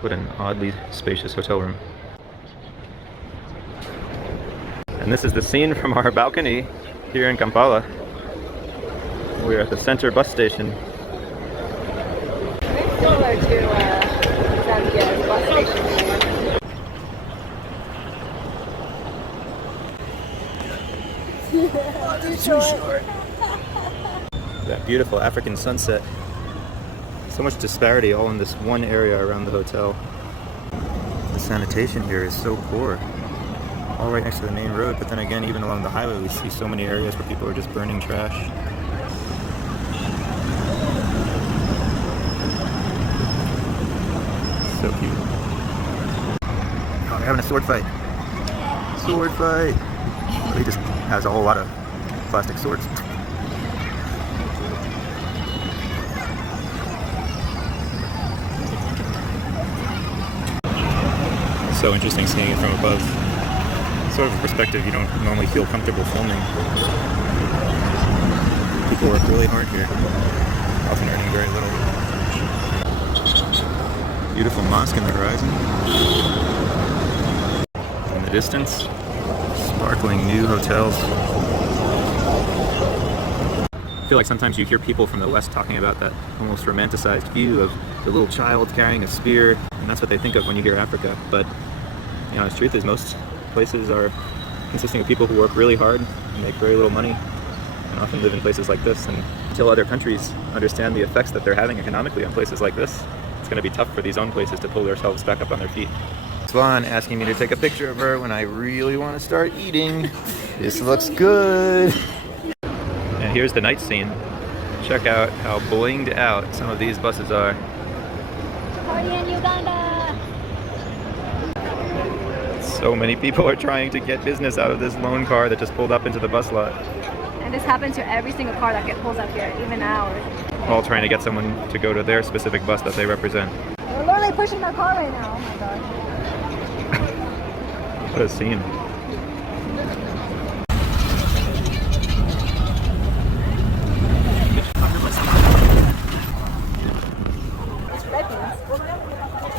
What an oddly spacious hotel room. And this is the scene from our balcony here in Kampala. We're at the center bus station. Very similar to Zambia's bus station. Too short. That beautiful African sunset. So much disparity all in this one area around the hotel. The sanitation here is so poor. All right next to the main road, but then again, even along the highway, we see so many areas where people are just burning trash. So cute. Oh, they're having a sword fight. Sword fight. He just has a whole lot of plastic swords. So interesting seeing it from above. Sort of a perspective you don't normally feel comfortable filming. People work really hard here, often earning very little. Beautiful mosque in the horizon. In the distance, sparkling new hotels. I feel like sometimes you hear people from the West talking about that almost romanticized view of the little child carrying a spear, and that's what they think of when you hear Africa. But the honest truth is most places are consisting of people who work really hard and make very little money and often live in places like this. And until other countries understand the effects that they're having economically on places like this, it's going to be tough for these own places to pull themselves back up on their feet. Swan asking me to take a picture of her when I really want to start eating. This looks good. And here's the night scene. Check out how blinged out some of these buses are. Party in Uganda! So many people are trying to get business out of this lone car that just pulled up into the bus lot. And this happens to every single car that pulls up here, even ours. All trying to get someone to go to their specific bus that they represent. We're literally pushing our car right now. Oh my gosh. What a scene.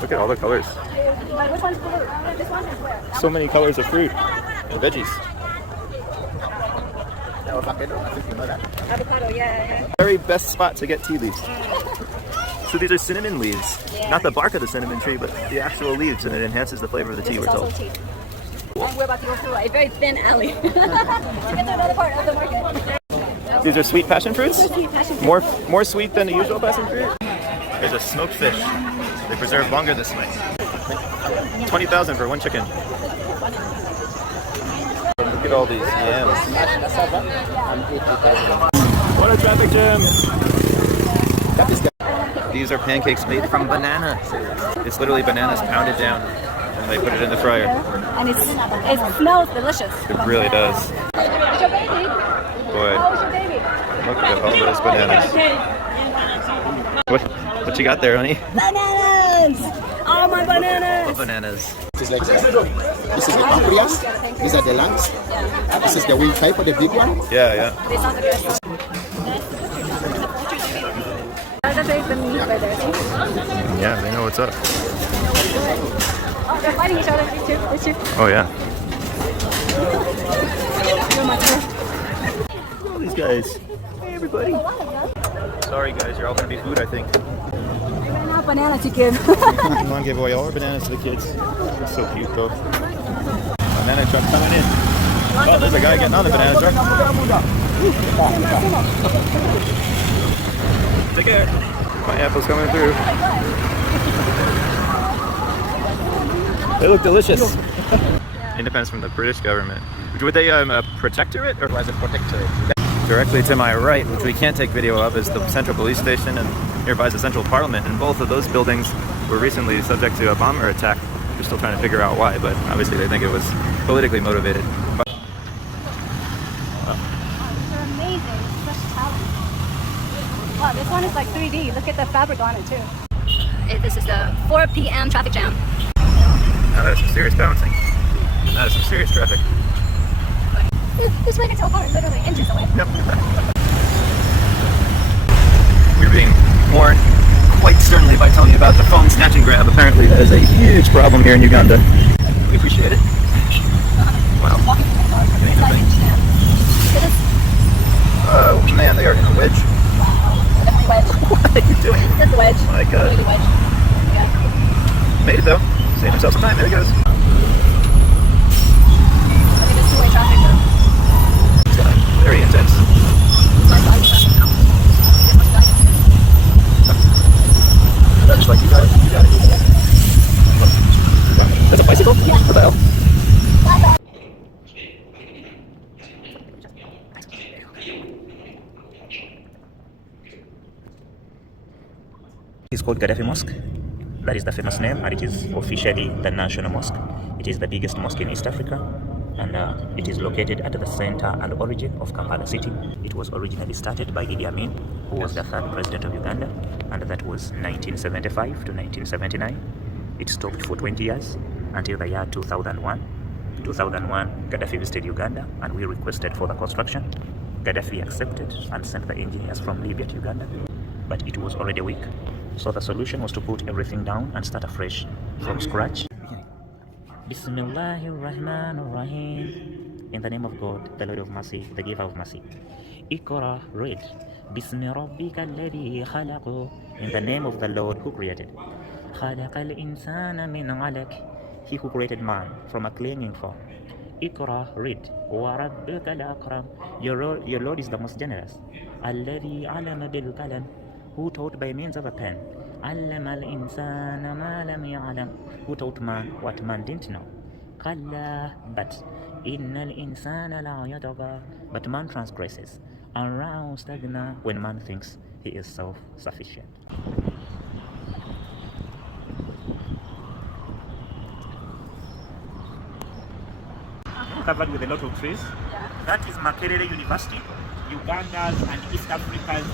Look at all the colors. Which one's blue? This one is where? So many colors of fruit and veggies. Avocado, yeah. Very best spot to get tea leaves. So these are cinnamon leaves. Yeah. Not the bark of the cinnamon tree, but the actual leaves, and it enhances the flavor of the tea, we're told. Tea. And we're about to go through a very thin alley to get to another part of the market. These are sweet passion fruits? Sweet passion fruit. More sweet than the usual passion fruit? There's a smoked fish. They preserve longer this way. 20,000 for one chicken. Look at all these yams. What a traffic jam! These are pancakes made from banana. It's literally bananas pounded down, and they put it in the fryer. And it smells delicious. It really does. It's your baby. Boy, How is your baby? look at all those bananas. What you got there, honey? Bananas! All my bananas! Bananas. This is like this. This is the pancreas. These are the lungs. This is the wing type of the big one. Yeah. They sound good. That's the meat right there. Yeah, they know what's up. Oh, they're fighting each other. These two. Oh, yeah. You're my girl. All these guys. Hey, everybody. Sorry, guys. You're all going to be food, I think. We're gonna have banana to give. Come on, give away all our bananas to the kids. They're so cute, though. Banana truck coming in. Oh, there's a guy getting on the banana truck. Take care. My apple's coming through. They look delicious. Independence from the British government. Were they a protectorate or was it protectorate? Directly to my right, which we can't take video of, is the Central Police Station, and nearby is the Central Parliament, and both of those buildings were recently subject to a bomber attack. We're still trying to figure out why, but obviously they think it was politically motivated. They're amazing. Such talent. Wow, this one is like 3D. Look at the fabric on it too. This is the 4 p.m. traffic jam. Now that's some serious bouncing. That is some serious traffic. This way gets so hard, literally inches away. Yep. We're being warned quite sternly by telling you about the phone snatch and grab. Apparently that is a huge problem here in Uganda. We appreciate it. Wow. Oh man, they are in a wedge. What are you doing? Just a wedge. Oh my god. The wedge. Yeah. Made it though. Saved himself some time. There he goes. I think it's two-way traffic though. It's very intense. Just like you got it. You got it. That's a bicycle? Yeah. What the hell? It's called Gaddafi Mosque. That is the famous name, and it is officially the national mosque. It is the biggest mosque in East Africa, and it is located at the center and origin of Kampala city. It was originally started by Idi Amin, who was the third president of Uganda, and that was 1975 to 1979. It stopped for 20 years until the year 2001. 2001, Gaddafi visited Uganda, and we requested for the construction. Gaddafi accepted and sent the engineers from Libya to Uganda, but it was already weak. So the solution was to put everything down and start afresh from scratch. Bismillahir Rahmanir Rahim. In the name of God, the Lord of Mercy, the Giver of Mercy. Iqra, read. Bismi Rabbika alladhi khalaq. In the name of the Lord who created. Khalaqal insana min 'alaq. He who created man from a clinging form. Iqra, read. Wa rabbuka al-akram. Your Lord is the most generous. Alladhi 'alama bil qalam. Who taught by means of a pen. Allama al-insana ma lam ya'lam. Who taught man what man didn't know. Qalla, but innal insana la yatagha. But man transgresses. Around stagna, when man thinks he is self-sufficient. Covered with a lot of trees. Yeah. That is Makerere University, Uganda's and East Africa's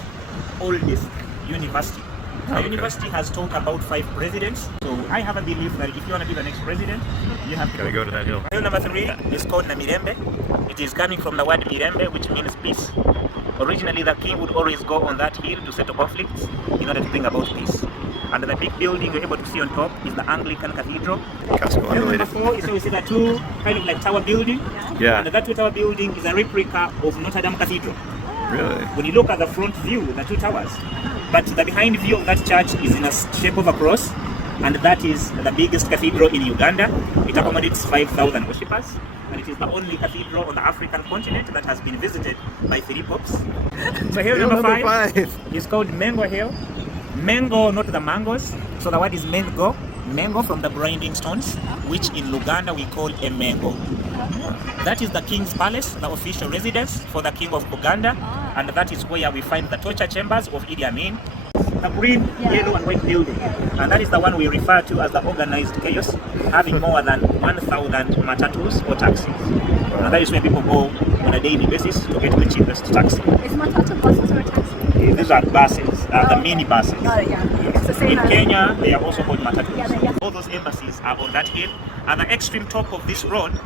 oldest university. The university has taught about 5 presidents. So I have a belief that if you want to be the next president, you have to go to that hill. Hill number 3 is called Namirembe. It is coming from the word Mirembe, which means peace. Originally, the king would always go on that hill to settle conflicts in order to bring about peace. And the big building you're able to see on top is the Anglican Cathedral. Hill number 4 is where you see the 2 kind of like tower building. Yeah. And that 2 tower building is a replica of Notre Dame Cathedral. Really? When you look at the front view, the 2 towers, but the behind view of that church is in a shape of a cross, and that is the biggest cathedral in Uganda. It accommodates 5,000 worshippers, and it is the only cathedral on the African continent that has been visited by 3 popes. So hill number 5 is called Mengo Hill. Mengo, not the mangoes. So the word is Mengo. Mengo from the grinding stones, which in Luganda we call a mango. That is the king's palace, the official residence for the king of Uganda, and that is where we find the torture chambers of Idi Amin. The green, yellow and white building, and that is the one we refer to as the organized chaos, having more than 1,000 matatus or taxis. And that is where people go on a daily basis to get the cheapest taxi. Is matatu buses or a taxi? These are buses, the mini buses. Oh yeah. It's the same In as- Kenya, they are also called matatus. Yeah. All those embassies are on that hill. At the extreme top of this road,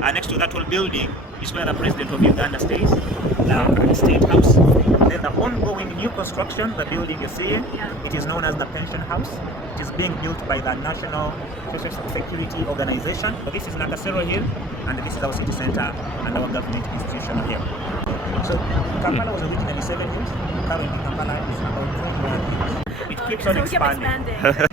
next to that old building, is where the president of Uganda stays, the state house. Then the ongoing new construction, the building you're seeing, it is known as the pension house. It is being built by the National Social Security Organization. So this is Nakasero Hill, and this is our city center and our government institution here. So Kampala was originally 7 hills. Currently Kampala is about 21 hills. It keeps on So we keep expanding. expanding.